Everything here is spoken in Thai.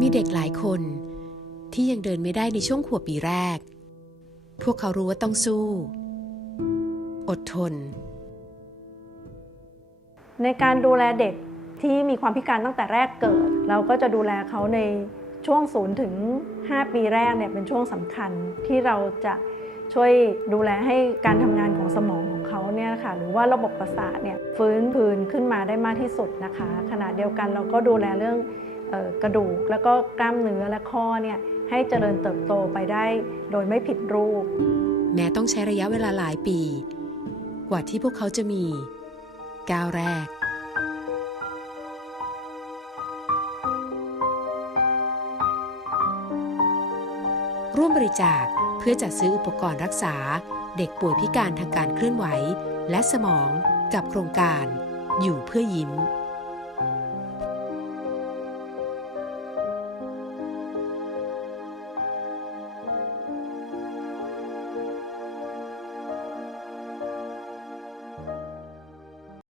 มีเด็กหลายคนที่ยังเดินไม่ได้ในช่วงขวบปีแรก พวกเขารู้ว่าต้องสู้ อดทน ในการดูแลเด็กที่มีความพิการตั้งแต่แรกเกิด เราก็จะดูแลเขาในช่วง0ถึง 5 ปีแรกเนี่ยเป็นช่วงสำคัญที่เราจะช่วยดูแลให้การทำงานของสมองของเขาเนี่ยค่ะหรือว่าระบบประสาทเนี่ยฟื้นคืนขึ้นมาได้มากที่สุดนะคะ ขณะเดียวกันเราก็ดูแลเรื่อง กระดูกแล้วก็กล้ามเนื้อและข้อเนี่ยให้เจริญเติบโตไปได้โดยไม่ผิดรูป แม้ต้องใช้ระยะเวลาหลายปี กว่าที่พวกเขาจะมีก้าวแรก ร่วมบริจาคเพื่อจัดซื้ออุปกรณ์รักษาเด็กป่วยพิการทางการเคลื่อนไหว และสมองกับโครงการอยู่เพื่อยิ้ม